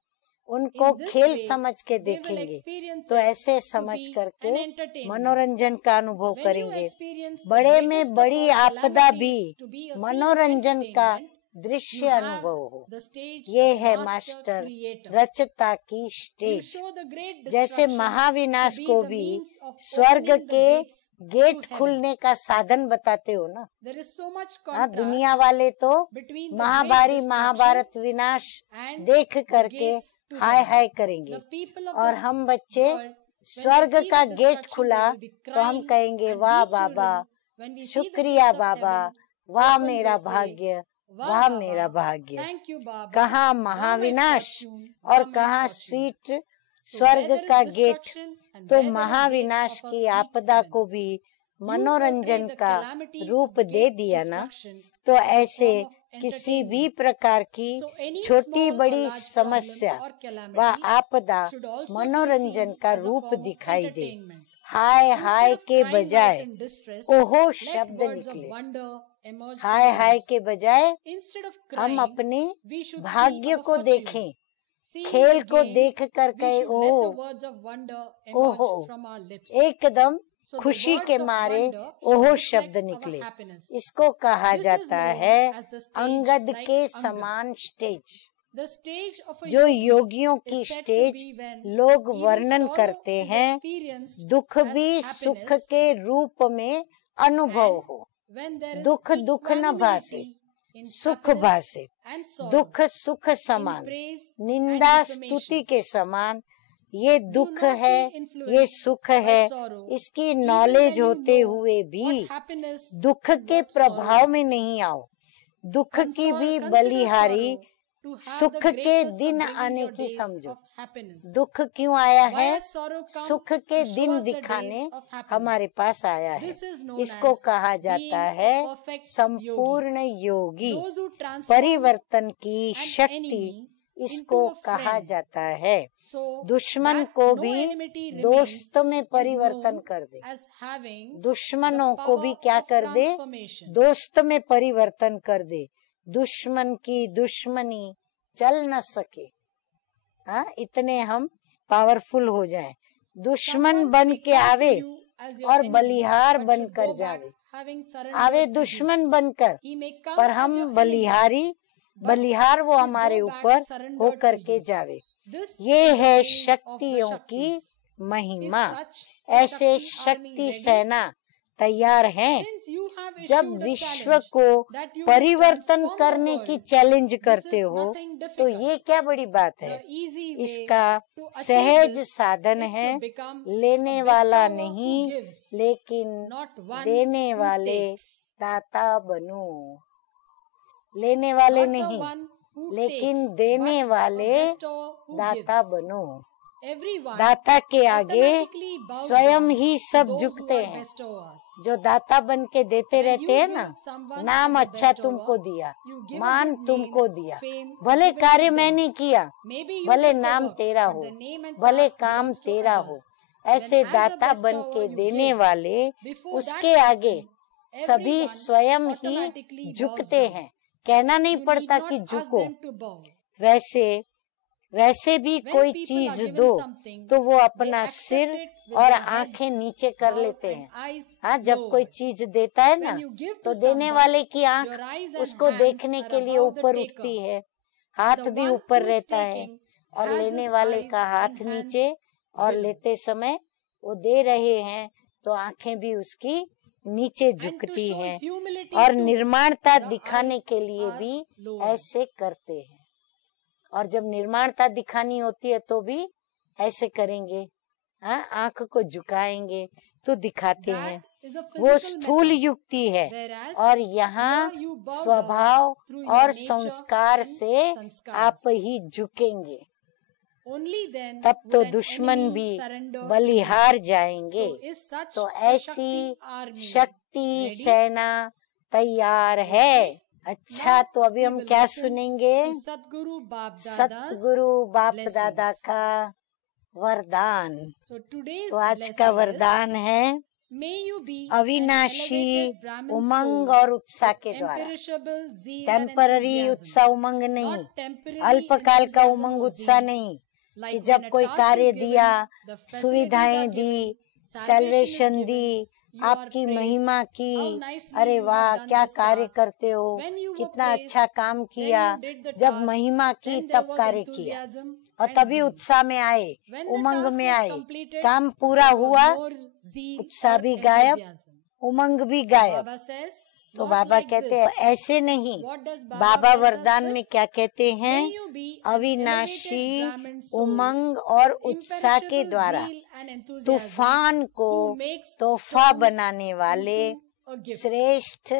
उनको In this खेल way, समझ के they will देखेंगे। experience तो it ऐसे to समझ be करके an entertainment. मनोरंजन का अनुभव When you करेंगे। experience the बड़े greatest में of बड़ी all आपदा भी calamities to be a scene of मनोरंजन का entertainment, दृश्य you have अनुभव हो। the stage ये of है master मास्टर creator. रचता की You stage. show the great जैसे destruction महाविनाश to be को the भी means of स्वर्ग opening the के gates गेट to heaven. खुलने का साधन बताते हो ना। There is so much हाँ, contrast दुनिया वाले तो between the महाभारी great Mahabharat destruction विनाश and देख the करके gates to हाय heaven. हाय करेंगे, The people of और the हम बच्चे world, when they स्वर्ग see का the गेट destruction, खुला they will be तो हम crying, कहेंगे and वाह we Baba, children, when we see the शुक्रिया gates of बाबा, heaven वाह open, मेरा we say, भाग्य, वाह वाह बाबा, मेरा भाग्य। thank you बाबा, कहाँ वाह my महाविनाश fortune, और वाह my कहाँ fortune. स्वीट So where स्वर्ग there is का गेट। destruction and तो where there are gates महाविनाश of a की sweet आपदा heaven. को भी You मनोरंजन portray the का calamity of रूप the दे great दिया ना। destruction तो as a ऐसे form of किसी भी entertainment. प्रकार की So any छोटी small or बड़ी large समस्या problem or व calamity आपदा should also be मनोरंजन seen का as a रूप form of दिखाई दे। entertainment. Hi hi Instead of के crying बजाय out in distress, ओहो let शब्द words of निकले। wonder emerge from hi your hi lips. के बजाय Instead of हम crying, अपने we should भाग्य see our को fortune. देखें, Seeing खेल the को game, देख कर we कहे should let the ओहो words of wonder ओहो, emerge from our lips. एकदम So the खुशी words के of मारे wonder ओहो should शब्द reflect निकले। our happiness. इसको कहा This is जाता known है as the stage Angad like के Angad. समान stage. The stage of a जो yogi योगियों की is said to stage be when लोग even वर्णन sorrow करते is हैं, experienced दुख as भी सुख happiness, के रूप में अनुभव and हो। when there is दुख दुख न भासे, equanimity in सुख happiness भासे। and sorrow, दुख सुख in समान, praise निंदा and स्तुति defamation. के समान। ये Do दुख not है, be influenced ये सुख by है, sorrow, इसकी even नॉलेज when you होते know हुए भी what happiness दुख and के what प्रभाव sorrow में is. नहीं आओ। दुख की भी Consider बलिहारी sorrow to have सुख the के greatness दिन of bringing आने your की days समझो। of happiness. दुख क्यों आया Why है? has sorrow come सुख के to show दिन us the दिखाने days of happiness? हमारे पास आया है। This is known इसको as कहा being जाता a है perfect संपूर्ण योगी। Those who transform परिवर्तन की an शक्ति enemy इसको into a कहा friend. जाता है। So दुश्मन that को no भी enmity remains दोस्त में is परिवर्तन known कर दे। as having दुश्मनों the को power भी क्या of कर दे? transformation. दोस्त में परिवर्तन कर दे। दुश्मन की दुश्मनी चल न सके। हाँ, इतने हम पावरफुल हो जाएं। दुश्मन Someone बन may के come to आवे you as your और enemy, बलिहार but बन should कर go back जावे। having surrendered आवे to you. दुश्मन बनकर, He may come पर as हम your enemy, बलिहारी but बलिहार वो should हमारे go back ऊपर surrendered होकर to के you. जावे। This ये is the है age of the शक्तियों की Shaktis. महिमा। Is such a ऐसे Shakti army शक्ति ready? सेना तैयार हैं। Since you have जब issued a विश्व challenge को that you will परिवर्तन transform the करने world, की चैलेंज this करते is हो, nothing तो difficult. ये क्या बड़ी बात The है? easy way इसका to achieve सहज this साधन is है। to become लेने a वाला bestower who नहीं, gives, लेकिन not one देने who वाले takes. दाता बनो। लेने वाले not the नहीं, one who लेकिन takes, देने but वाले a bestower who दाता gives. बनो। Everyone दाता के आगे automatically bows स्वयं down ही to सब those who झुकते are हैं। bestowers. जो दाता बन के देते When रहते you हैं give ना, someone नाम as a अच्छा bestower, तुमको दिया, you give a मान good तुमको name, दिया, fame भले given to कार्य them. मैंने किया, Maybe you भले did the नाम work, तेरा but हो, the name and भले task काम belongs to तेरा others. हो। ऐसे When as a दाता बन bestower के you देने give, वाले before that उसके आगे person, सभी everyone स्वयं ही automatically bows झुकते down. हैं। कहना नहीं You need पड़ता not कि ask झुको। them to bow. वैसे भी When कोई people चीज are given दो something, तो वो they अपना accept सिर it with और their आंखें heads नीचे कर bowed लेते and हैं। eyes हाँ, जब कोई lowered. चीज देता है ना, When you give तो to देने someone, वाले की आंख your eyes and उसको hands देखने are के लिए about the ऊपर taker. उठती है, हाथ The भी one ऊपर who is रहता है, taking और has लेने his वाले eyes का हाथ and hands नीचे, और below. लेते समय वो दे रहे हैं तो आंखें भी उसकी नीचे And to झुकती show हैं, humility और too, निर्माणता the दिखाने eyes के लिए are भी lowered. ऐसे करते हैं। और जब निर्माणता दिखानी होती है तो भी ऐसे करेंगे, हाँ, आंख को झुकाएंगे तो दिखाते हैं। That is a वो physical स्थूल method. युक्ति है, Whereas और यहाँ here you bow स्वभाव down through your और nature संस्कार and से sanskars. आप ही झुकेंगे, Only then तब तो would an दुश्मन enemy भी surrender to बलिहार you. जाएंगे। So is such तो a ऐसी Shakti army शक्ति ready? सेना तैयार है। अच्छा, Now तो अभी we हम will क्या listen सुनेंगे? to Sadguru Bap Dada's सतगुरु बाप blessings. दादा का वरदान। So today's तो आज blessing का is, वरदान है may you be अविनाशी an elevated Brahmin Umang soul और उत्साह with के द्वारा। imperishable zeal and temporary enthusiasm, उत्साह उमंग नहीं, not temporary अल्पकाल का enthusiasm उमंग or उत्साह zeal. नहीं, Like कि when जब a कोई task कार्य is given, दिया, the facilities सुविधाएं are the, given, salvation salvation is the, given, you are आपकी praised. महिमा How की, nicely अरे you वाह have done क्या this कार्य task. करते हो, When you were कितना praised, अच्छा काम then किया। you did the जब task, महिमा की then there तब was कार्य किया, enthusiasm और and तभी zeal. उत्साह में आए, When the उमंग task में was आए, completed, काम पूरा there was हुआ, more zeal उत्साह or भी गायब, enthusiasm. उमंग भी So गायब। Baba says, तो not बाबा like कहते this. हैं ऐसे नहीं। What does Baba Baba bless us वरदान with? में क्या कहते हैं? May you be an अविनाशी elevated Brahmin soul, उमंग और उत्साह के imperishable द्वारा zeal and enthusiasm, तूफान को who makes तोहफा storms बनाने वाले into a gift. श्रेष्ठ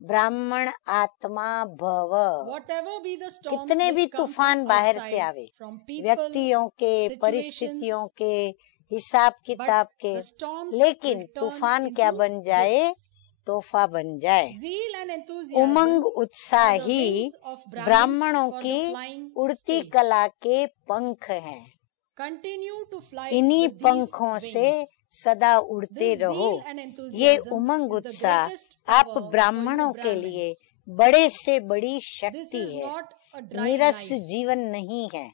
ब्राह्मण आत्मा भव। Whatever be the storms कितने भी which come तूफान from बाहर outside, से आवे, from people, व्यक्तियों के, situations, परिस्थितियों के, हिसाब किताब but के, the storms लेकिन will turn तूफान क्या into बन जाए? gifts. तोहफा बन जाए। Zeal and enthusiasm उमंग उत्साह are the he wings of Brahmins ब्राह्मणों for की the flying उड़ती state. कला के पंख हैं। Continue to fly इन्हीं with these पंखों से wings. सदा उड़ते This रहो। zeal and ये enthusiasm उमंग is the उत्साह greatest आप power for ब्राह्मणों you के लिए Brahmins. बड़े से बड़ी This शक्ति is है। not a dry नीरस life. जीवन नहीं है।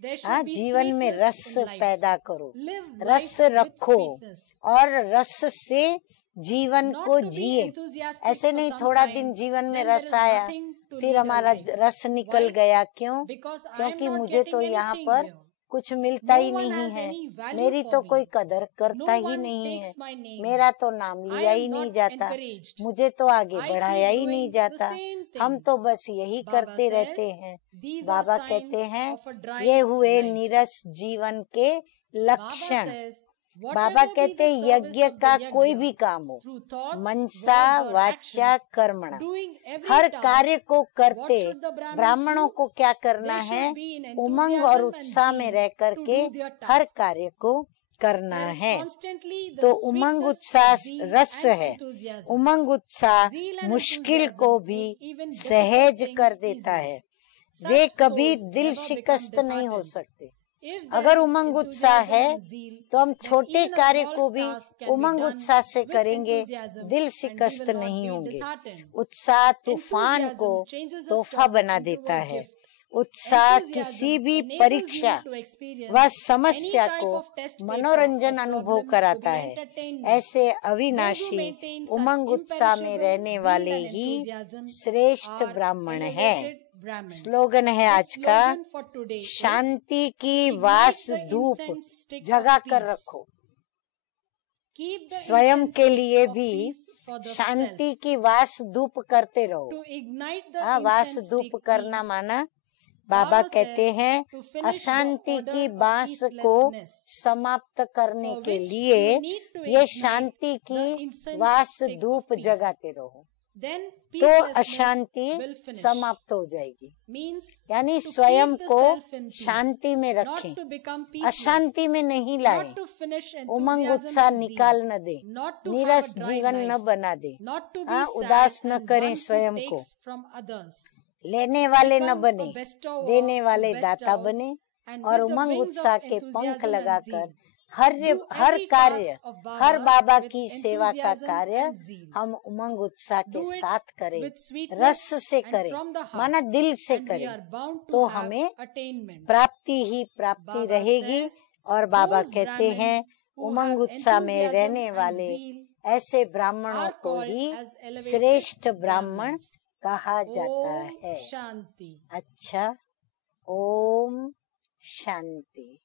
There should हाँ, be जीवन में sweetness रस in life. पैदा करो, Live रस life with रखो, sweetness. और रस से जीवन Not को to be जिए। enthusiastic ऐसे for नहीं some थोड़ा time, दिन जीवन में then there रस is आया, nothing to फिर lead a हमारा life. रस निकल Why? गया। क्यों? Because I am क्योंकि not मुझे तो getting यहाँ anything पर here. कुछ मिलता No ही one नहीं has है, any value मेरी for तो me. कोई कदर करता No ही one नहीं है, takes my name. मेरा तो नाम I लिया am ही नहीं not जाता, encouraged. मुझे तो आगे I बढ़ाया keep ही नहीं doing the जाता, same thing. हम तो बस यही Baba करते says, रहते हैं। these are बाबा signs कहते हैं of a dry ये हुए life. नीरस जीवन के Baba लक्षण। says, बाबा whatever be कहते the हैं service यज्ञ of का the कोई yajna, भी काम हो, through thoughts, Mansa words or वाचा actions, कर्मणा, doing every हर task, कार्य को what करते should the Brahmins ब्राह्मणों do? को क्या करना They है? should be in उमंग और enthusiasm and उत्साह में zeal रह to करके do their हर task. कार्य को करना There is है। constantly the तो उमंग sweetness उत्साह of zeal रस and है। enthusiasm. उमंग उत्साह Zeal and मुश्किल enthusiasm को भी make even difficult सहज things कर देता easy. है। Such वे कभी souls दिल never become शिकस्त नहीं हो disheartened. सकते। If there अगर is उमंग उत्साह enthusiasm है and zeal, तो हम then छोटे even a कार्य small को भी task can be Umang done उत्साह से with करेंगे, enthusiasm दिल and we शिकस्त will not नहीं be होंगे। disheartened. उत्साह तूफान Enthusiasm को changes a तोहफा storm बना into देता a है। gift. उत्साह Enthusiasm किसी भी enables परीक्षा you to experience व any समस्या type को of test paper मनोरंजन or अनुभव problem to कराता be है। entertained. ऐसे Those who अविनाशी maintain such उमंग उत्साह में imperishable रहने zeal वाले and ही enthusiasm श्रेष्ठ are ब्राह्मण elevated हैं। Brahmins. स्लोगन है The आज का, slogan for today is, शांति की ignite वास the धूप incense stick of जगा कर peace. रखो। Keep the स्वयं incense के लिए of भी peace for the Shanti self. की वास धूप करते रहो। To ignite the हाँ, वास incense धूप stick करना peace, माना, बाबा Baba कहते says हैं to finish the अशांति order की of बांस को peacelessness, समाप्त करने for के which लिए you need to ये ignite शांति the की incense वास stick of धूप peace. जगाते रहो। then तो peacelessness अशांति will finish. समाप्त हो जाएगी। Means यानी to स्वयं keep the को self in peace, शांति में not रखें, to become peaceless, अशांति में नहीं लाए, not to finish Umang enthusiasm उत्साह and निकाल zeal, न दे, not to have नीरस a dry जीवन न life, बना दे, not to be हाँ, sad उदास न and करें one who स्वयं को, takes from others. लेने वाले न Become बने, a bestower देने who वाले दाता bestows, बने, and और with the उमंग wings उत्साह of के पंख enthusiasm and लगाकर zeal, her do her every कार्य, task of her Baba's Baba with की सेवा का enthusiasm कार्य and zeal. हम उमंग उत्साह के Do it साथ करें, with sweetness रस से and करें, from the heart, माना दिल से and we करें, are bound to तो have हमें attainments. प्राप्ति ही प्राप्ति Baba रहेगी। says, और बाबा those कहते हैं Brahmins who उमंग have उत्साह में enthusiasm रहने and वाले zeal ऐसे ब्राह्मणों are को called ही as elevated श्रेष्ठ ब्राह्मण Brahmins. कहा जाता Om है। Shanti. अच्छा, ओम शांति।